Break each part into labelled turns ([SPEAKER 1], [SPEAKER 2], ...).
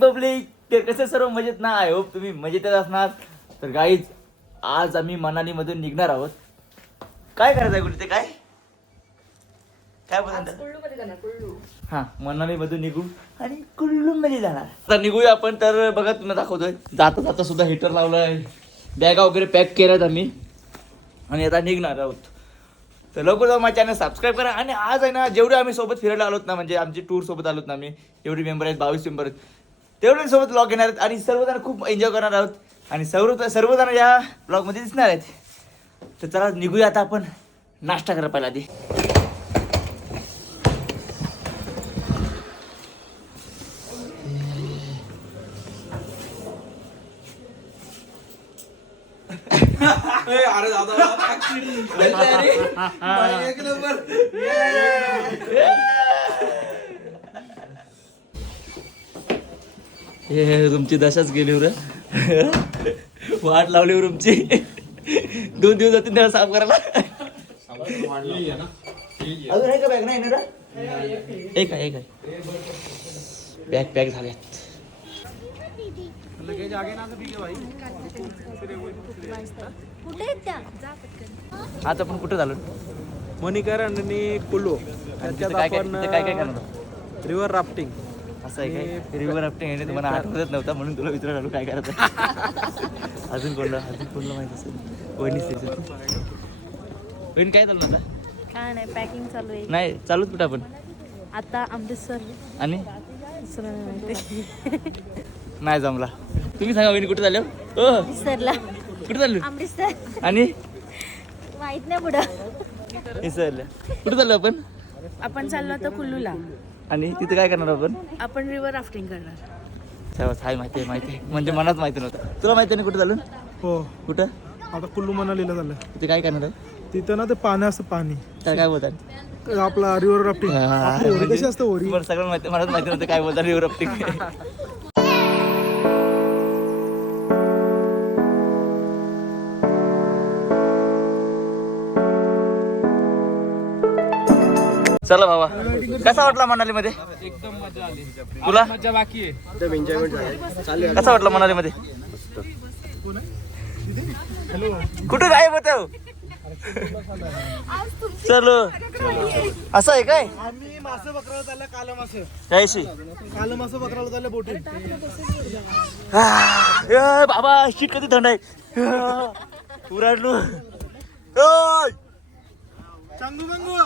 [SPEAKER 1] सर्व मजेत ना आय होप तुम्ही मजेतच असणार. तर गाईज आज आम्ही मनाली मधून निघणार आहोत. काय करायचं आहे कुठे ते? काय? काय बोलतात? हा मनाली मधून निघू आणि कुल्लू मध्ये जाणार. तर निघूया आपण तर बघा तुम्ही दाखवतोय. जाता जाता सुद्धा हिटर लावलाय. बॅगा वगैरे पॅक केल्यात आम्ही. आणि आता निघणार आहोत. तर लवकर जाऊन माझ्या चॅनल सबस्क्राईब करा. आणि आज आहे ना जेवढे आम्ही सोबत फिरायला आलोत ना म्हणजे आमची टूर सोबत आलोत ना आम्ही एवढे मेंबर आहेत बावीस मेंबर आहेत. तेवढे सोबत ब्लॉग घेणार आहेत आणि सर्वजण खूप एन्जॉय करणार आहोत. आणि सर्व सर्वजण या ब्लॉगमध्ये दिसणार आहेत. तर चला निघूया आता आपण. नाश्ता करा पहिला आधी.
[SPEAKER 2] अरे
[SPEAKER 1] हे रूमची दशाच गेली रे वाट लावली रूमची. दोन दिवस जातील त्याला साफ करायला. अजून आहे का बॅग नाही ना एक आहे एक आहे. बॅग पॅक झाल्यात.
[SPEAKER 3] कुठे आहेत त्या?
[SPEAKER 1] आज आपण कुठे झालो?
[SPEAKER 4] मणिकरण आणि
[SPEAKER 1] तिथं काय काय करणार?
[SPEAKER 4] रिव्हर राफ्टिंग
[SPEAKER 1] असं आहे काय? रिव्हर राफ्टिंग आहे ना, तुम्हाला आठवतच नव्हता म्हणून तुला विचारायला आलो काय करायचं अजून कोणला अजून कोणला माहीत असेल? वहिनी काय चालू आता?
[SPEAKER 3] काय नाही पॅकिंग चालू आहे.
[SPEAKER 1] नाही चालूच कुठं आपण?
[SPEAKER 3] आता अमृतसर.
[SPEAKER 1] आणि?
[SPEAKER 3] नाही
[SPEAKER 1] जमला. तुम्ही सांगा वहिनी कुठे चालले हो?
[SPEAKER 3] अमृतसरला.
[SPEAKER 1] कुठे चाललो?
[SPEAKER 3] अमृतसर.
[SPEAKER 1] आणि?
[SPEAKER 3] माहीत नाही पुढं.
[SPEAKER 1] विसरल्या कुठे चाललो आपण?
[SPEAKER 5] आपण चाललो आता कुल्लूला.
[SPEAKER 1] आणि तिथे काय करणार आपण?
[SPEAKER 5] आपण रिव्हर राफ्टिंग करणार.
[SPEAKER 1] हाय माहिती आहे माहिती आहे. म्हणजे मनात माहिती नव्हतं. तुला माहिती नाही कुठे चालून?
[SPEAKER 4] हो.
[SPEAKER 1] कुठं?
[SPEAKER 4] आता कुल्लू मनालीला झालं
[SPEAKER 1] तिथे काय करणार आहे?
[SPEAKER 4] तिथं ना ते पाणी असतं पाणी.
[SPEAKER 1] त्याला काय बोलतात?
[SPEAKER 4] आपला रिव्हर राफ्टिंग
[SPEAKER 1] हा, म्हणजे
[SPEAKER 4] कशी असतं
[SPEAKER 1] सगळं माहिती मलाच माहिती नव्हतं काय बोलतात रिव्हर राफ्टिंग चला बाबा. कसा वाटला मनाली मध्ये
[SPEAKER 4] एकदम मजा आली
[SPEAKER 1] तुला
[SPEAKER 4] मजा बाकी आहे
[SPEAKER 1] कसा वाटला मनाली मध्ये कुठे गायब होत हो? चलो. असं आहे काय?
[SPEAKER 4] आम्ही मासे पकडायला चाललं काल मासे
[SPEAKER 1] कायशी
[SPEAKER 4] काल मासे पकडायला चाललं बोटी
[SPEAKER 1] बाबा शीट कधी थंड आहे? उराडलो.
[SPEAKER 4] चांगू मंगू.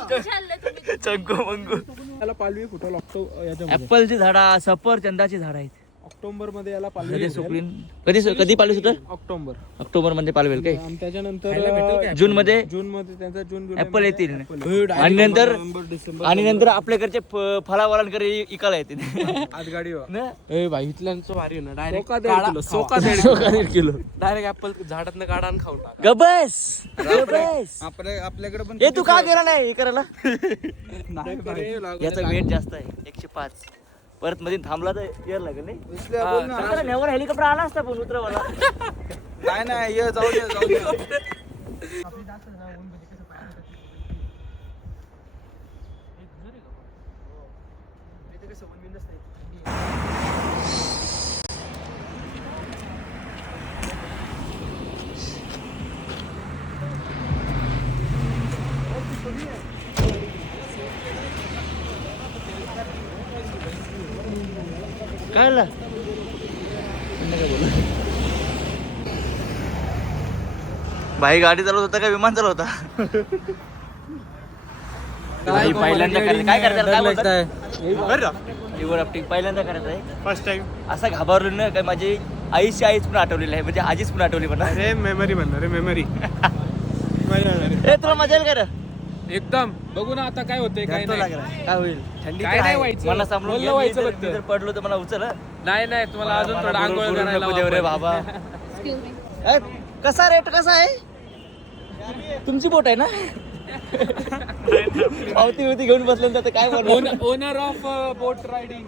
[SPEAKER 1] चंकू मंगू.
[SPEAKER 4] याला पालवी ऑक्टोबर याच्यामध्ये.
[SPEAKER 1] ऍपलची झाडा सफरचंदाची झाड आहेत.
[SPEAKER 4] ऑक्टोबरमध्ये याला पालवी
[SPEAKER 1] कधी. सुकलीन कधी सु- कधी पालवी सुटेल?
[SPEAKER 4] ऑक्टोबर.
[SPEAKER 1] ऑक्टोबरमध्ये पालवेल काय?
[SPEAKER 4] आणि त्याच्यानंतर
[SPEAKER 1] जून मध्ये
[SPEAKER 4] जून मध्ये त्यांचा जून जुलै
[SPEAKER 1] ऍपल येतील. आणि नंतर
[SPEAKER 4] नोव्हेंबर, डिसेंबर
[SPEAKER 1] आणि नंतर आपल्याकडचे फ- फळावरांकडे इकायला येतील.
[SPEAKER 4] आज गाडी
[SPEAKER 1] ना?
[SPEAKER 4] ए भाई इथल्यांचं भारी आहे ना. डायरेक्ट
[SPEAKER 1] सोका दीड किलो, सोका दीड किलो.
[SPEAKER 4] डायरेक्ट ऍपल झाडातनं काढा आणि खाऊन टाका.
[SPEAKER 1] गबस गबस
[SPEAKER 2] आपल्या आपल्याकडे पण
[SPEAKER 1] ए तू का गेला नाही हे करायला?
[SPEAKER 4] नाही
[SPEAKER 1] याचा वेट जास्त आहे एकशे पाच. परत मध्ये थांबला तर यायला लागेल नाही? नेवर हेलिकॉप्टर आला असता पण उतरवाला.
[SPEAKER 2] काय नाही ये जाऊ दे जाऊ दे.
[SPEAKER 1] काय आला. भाई गाडी चालवत होता का विमान चालवत होता? भाई, पहिल्यांदा करायचं काय राफ्टिंग पहिल्यांदा करायचं आहे?
[SPEAKER 4] फर्स्ट टाइम
[SPEAKER 1] असा घाबरलो ना काय माझी आईची आईच पण आठवलेली आहे. म्हणजे आजीच पण आठवली म्हणा
[SPEAKER 4] अरे मेमरी म्हणणार रे मेमरी
[SPEAKER 1] ए तुला मजा येईल का रे?
[SPEAKER 4] एकदम बघू ना आता काय होतंय काय
[SPEAKER 1] धरतो
[SPEAKER 4] नाही
[SPEAKER 1] लागला. काय होईल थंडी
[SPEAKER 4] काय
[SPEAKER 1] तर
[SPEAKER 4] नाही
[SPEAKER 1] आहे.
[SPEAKER 4] व्हायचं.
[SPEAKER 1] मला सांभाळून
[SPEAKER 4] बोललं.
[SPEAKER 1] मी
[SPEAKER 4] व्हायचं
[SPEAKER 1] जर-
[SPEAKER 4] फक्त.
[SPEAKER 1] मी जर पडलो तर मला उचल हं.
[SPEAKER 4] नाही नाही तुम्हाला अजून
[SPEAKER 1] मला
[SPEAKER 4] थोडं आंघोळ करायला
[SPEAKER 1] नको देऊ रे
[SPEAKER 4] लावा
[SPEAKER 1] बाबा ए, कसा रेट कसा आहे तुमची बोट आहे ना पावती बिवती घेऊन बसले ना तर काय बोलू
[SPEAKER 4] ओनर ऑफ बोट रायडिंग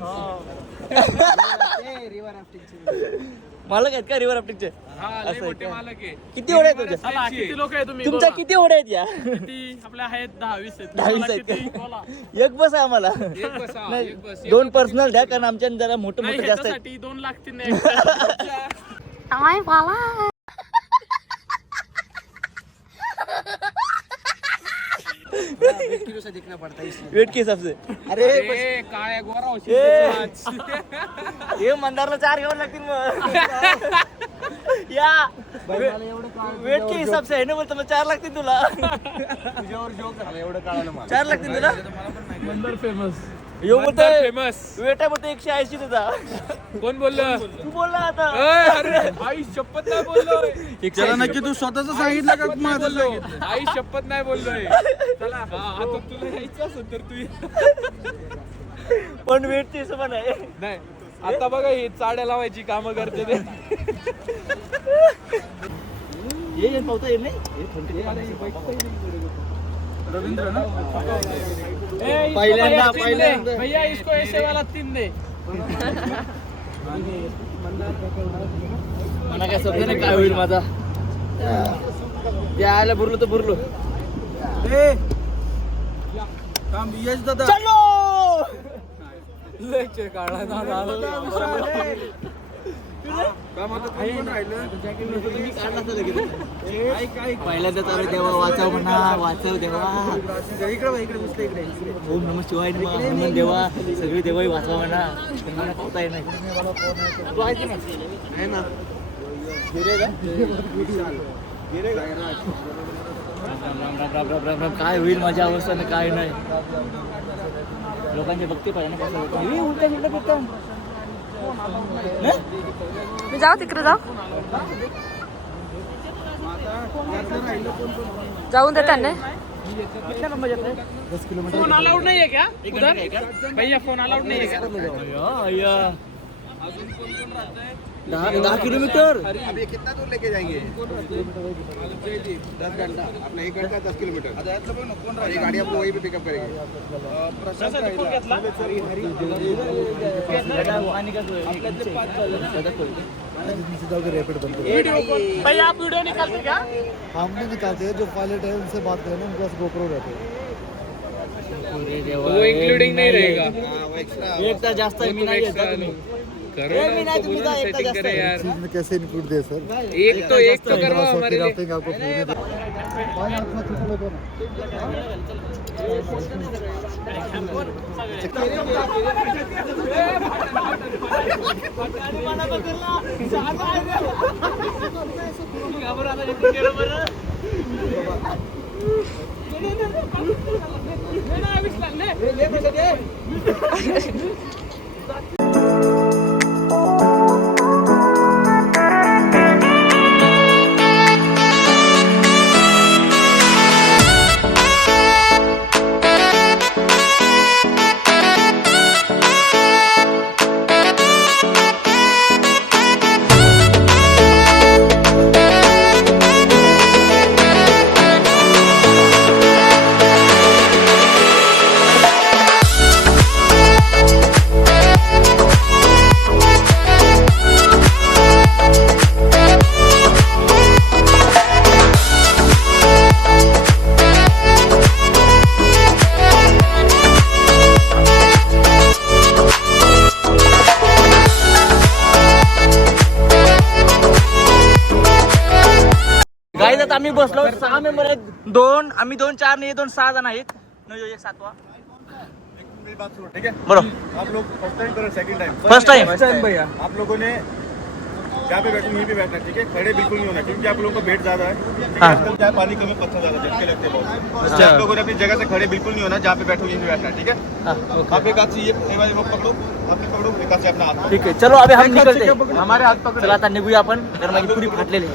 [SPEAKER 1] मालक आहेत का रिव्हर
[SPEAKER 4] हा
[SPEAKER 1] आहे किती ओढे आहेत तुझ्या
[SPEAKER 4] किती लोक आहे तुम्ही?
[SPEAKER 1] तुमच्या. किती ओढे आहेत या?
[SPEAKER 4] किती? आपल्या आहेत दहा वीस आहेत
[SPEAKER 1] दहा वीस. एक बस आहे आम्हाला.
[SPEAKER 4] एक बस
[SPEAKER 1] नाही,
[SPEAKER 4] एक बस.
[SPEAKER 1] दोन पर्सनल द्या कारण आमच्या जरा मोठं मोठं जास्त आहे वेट के हिसाब से अरे
[SPEAKER 4] अरे, काळ्या गोरा होशील
[SPEAKER 1] ए.
[SPEAKER 4] आज.
[SPEAKER 1] हे मंदारला चार घ्यावं लागतील मग. या. वेट के हिसाब से आहे ना बोलतो मग चार लागतील तुला. चार लागतील तुला? यो बोलतोय.
[SPEAKER 4] फेमस
[SPEAKER 1] वेट आहे बोलतो एकशे ऐंशी तुझा
[SPEAKER 4] कोण बोललं?
[SPEAKER 1] तू बोलला आता.
[SPEAKER 4] ए, अरे आई शपथ नाही बोललोय.
[SPEAKER 2] त्याला नक्की तू स्वतःच सांगितलं का माझं सांगितलं?
[SPEAKER 4] आई शपथ नाही बोललोय. चला हा, आता तुला यायचं असेल तर तू ये.
[SPEAKER 1] पण वेट ते पण आहे.
[SPEAKER 4] नाही आता बघा ही चाड्या लावायची कामं करते ते.
[SPEAKER 1] ये ये पावता येईल नाही.
[SPEAKER 2] रवींद्र ना?
[SPEAKER 4] ए,
[SPEAKER 2] पहिल्यांदा-
[SPEAKER 4] इसको भैया तीन दे.
[SPEAKER 2] पहिल्यांदा.
[SPEAKER 4] भैया इसको ऐसे वाला तीन दे.
[SPEAKER 1] मला काय समजा नाही काय होईल माझा? यायला बुरलो तर बुरलो.
[SPEAKER 2] ए! थांब यश दादा.
[SPEAKER 1] चलो!
[SPEAKER 2] काम कोण
[SPEAKER 1] पहिल्यांदा चालू देवा वाचव म्हणा वाचव देवा.
[SPEAKER 2] इकडे बघ, इकडे बसते इकडे
[SPEAKER 1] ओम नम शिवाय नमः हनुमान देवा सगळे देवाही वाचवा म्हणा. मला येत नाही.
[SPEAKER 2] ना.
[SPEAKER 1] काय होईल माझ्या अवस्था काय नाही. लोकांचे भक्ती पाहिजे ना कसं होतं? हे? जाओ तिक
[SPEAKER 3] जाओ. जाऊ देता देतात
[SPEAKER 4] फ़ोन अलाउड नाही आहे का उधर? भैया फ़ोन अलाउड नाही
[SPEAKER 1] आहे का दहा किलोमीटर?
[SPEAKER 2] अभी कितना दूर लेके जाएँगे? दस घंटा। अपना एक घंटा दस किलोमीटर। ये गाड़ी आपको वहीं पे पिकअप करेगी। अं, प्रशांत राहिला.
[SPEAKER 1] आणि कसं
[SPEAKER 4] भैया आप वीडियो निकालते क्या?
[SPEAKER 6] हम नहीं निकालते हैं जो पायलट है उनसे बात करें ना उनके पास गोप्रो रहते हैं।
[SPEAKER 4] वो इंक्लूडिंग नहीं रहेगा।
[SPEAKER 2] हाँ, वो एक्स्ट्रा
[SPEAKER 1] एक तास जास्त आहे, मी नाही येत, जा तुम्ही.
[SPEAKER 4] करो
[SPEAKER 1] ए,
[SPEAKER 4] ना,
[SPEAKER 1] मी नाही,
[SPEAKER 4] तो
[SPEAKER 1] तुम्ही
[SPEAKER 4] बोलो
[SPEAKER 1] जा,
[SPEAKER 4] ना,
[SPEAKER 1] एक तास
[SPEAKER 4] setting
[SPEAKER 1] जास्त
[SPEAKER 4] करे
[SPEAKER 1] आहे.
[SPEAKER 4] यार।
[SPEAKER 6] चीज में कैसे इंक्लूड दे सर?
[SPEAKER 4] एक तो एक तो करवाओ
[SPEAKER 6] सौ की
[SPEAKER 4] हमारे लिए।
[SPEAKER 6] राफ्टिंग आपको हो ना
[SPEAKER 1] गाईज आता सहा मेंबर आहेत दोन आम्ही दोन चार नाही दोन सहा जण आहेत. न यो एक सातवा.
[SPEAKER 6] ठीक है आप लोग फ़र्स्ट टाइम करो second time
[SPEAKER 1] first time
[SPEAKER 2] time भैया.
[SPEAKER 6] आप लोगों ने जहाँ पे बैठो यहीं पे बैठना ठीक है? खड़े बिल्कुल नहीं होना क्योंकि आप लोगों का वेट ज़्यादा है है?
[SPEAKER 1] हाँ।
[SPEAKER 6] आजकल क्या पानी कम है पत्थर ज़्यादा झटके लगते हैं बहुत। आप लोगों ने अपनी जगह से खड़े बिल्कुल नहीं होना जहाँ पे बैठो यहीं पे बैठना ठीक है? आप एक हाथ से ये पकड़ो पकड़ो एक हाथ से अपना हाथ
[SPEAKER 1] ठीक आहे चलो अभी हम निकलते हमारे हाथ पकड। चला निघूया आपण तर माझी पुरी फाटलेली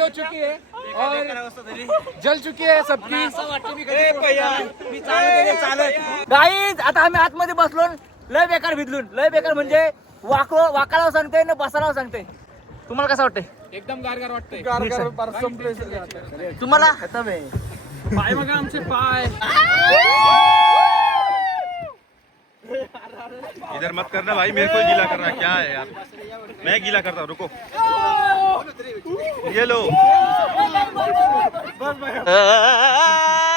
[SPEAKER 4] हो चुकी है और जल चुकी है सबकी।
[SPEAKER 1] गाईज आता आम्ही आतमध्ये बसलो लय बेकार भिजलून लय बेकार म्हणजे वाको वाकाला सांगते ना बसायला सांगते. तुम्हाला कसं वाटतंय?
[SPEAKER 4] एकदम गारगार वाटतंय.
[SPEAKER 1] तुम्हाला?
[SPEAKER 4] पाय बघा आमचे पाय.
[SPEAKER 6] इधर मत करना भाई मेरे को ही गीला करना क्या है यार मैं गीला करता हूँ रुको ये लो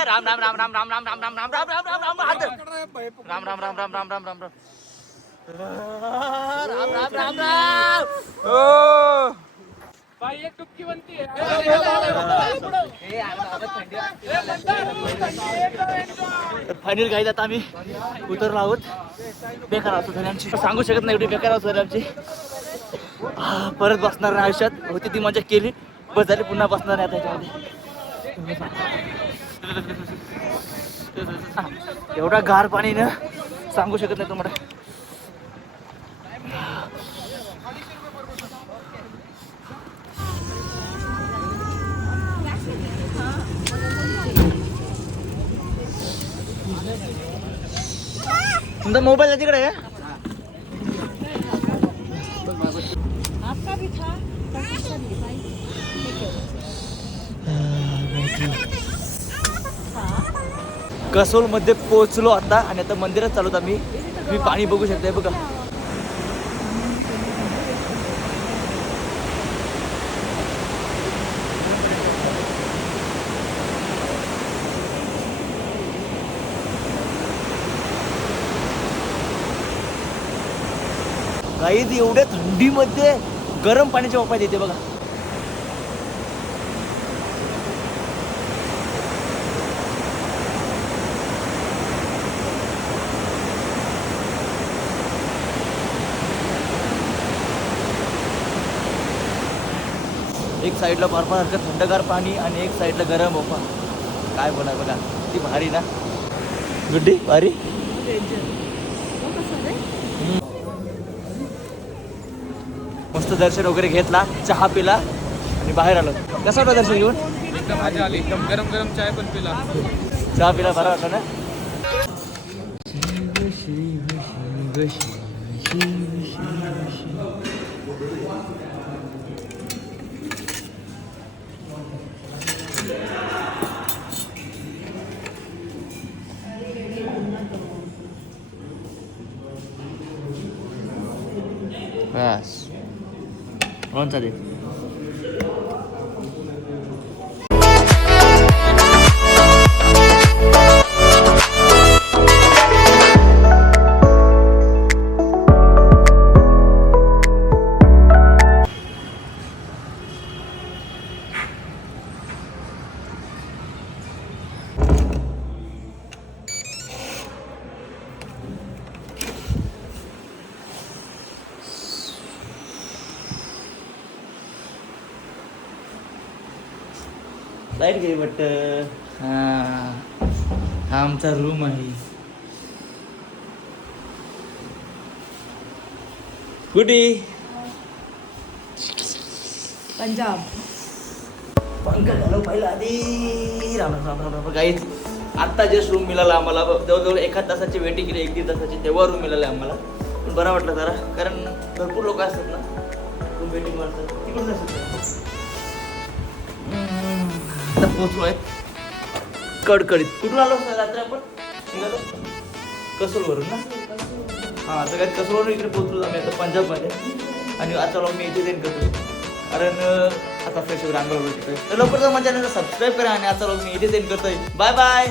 [SPEAKER 1] राम राम राम राम राम राम राम राम राम राम राम राम राम धर. राम राम राम राम राम राम राम राम राम राम राम राम ओ
[SPEAKER 4] भाई एक डुबकी बनती. है
[SPEAKER 1] फायनल गाईज आता आम्ही उतरलो आहोत. बेकार असतो झाली आमची. सांगू शकत नाही एवढी बेकार असतो झाली आमची. परत बसणार नाही आयुष्यात. होती ती मजा केली. बस झाली पुन्हा बसणार नाही आता याच्यामध्ये. एवढा गार पाणी ना सांगू शकत नाही तुम्हाला. तुमचा मोबाईल तिकडे आहे कसोलमध्ये पोहोचलो आता आणि आता मंदिरात चालूत आम्ही. तुम्ही पाणी बघू शकताय बघा. गाईत एवढ्या थंडीमध्ये गरम पाण्याची वापरात येते बघा. एक साईडला बर्फासारखं थंडगार पाणी आणि एक साईडला गरम वाफा काय बोला बघा ती भारी ना. गुड्डी भारी? मस्त दर्शन वगैरे घेतला चहा पिला आणि बाहेर आलो. कसं वाटलं दर्शन घेऊन?
[SPEAKER 4] एकदम मजा आली. एकदम गरम गरम चाय पण पिला.
[SPEAKER 1] चहा पिला बरा वाटला ना? बस. 我看这里 लाइट गेली वाटतं हा हा आमचा रूम आहे. कुठे
[SPEAKER 5] पंजाब.
[SPEAKER 1] पंखा घालू पहिला आधी. राम राम राम राम. गाईच आत्ता जस्ट रूम मिळाला आम्हाला. जवळजवळ एका तासाची वेटिंग केली एक दीड तासाची तेव्हा रूम मिळाला आम्हाला. पण बरं वाटलं जरा कारण भरपूर लोक असतात ना. रूम वेटिंग मारतात तिकडून असतात. आता आहे कडकडीत. कुठून आलो? सर रात्री आपण निघालो. कसोलवरून ना? हां सगळ्यात काय कसोलवरून इकडे पोहोचलो आम्ही आता पंजाबमध्ये. आणि आता लोक मी इथे देईन करतो कारण आता फ्रेश वगैरे अंगावर वगैरे येतोय. तर लवकर जर माझ्या सबस्क्राईब करा आणि आता लोक मी इथे देईन करतोय बाय बाय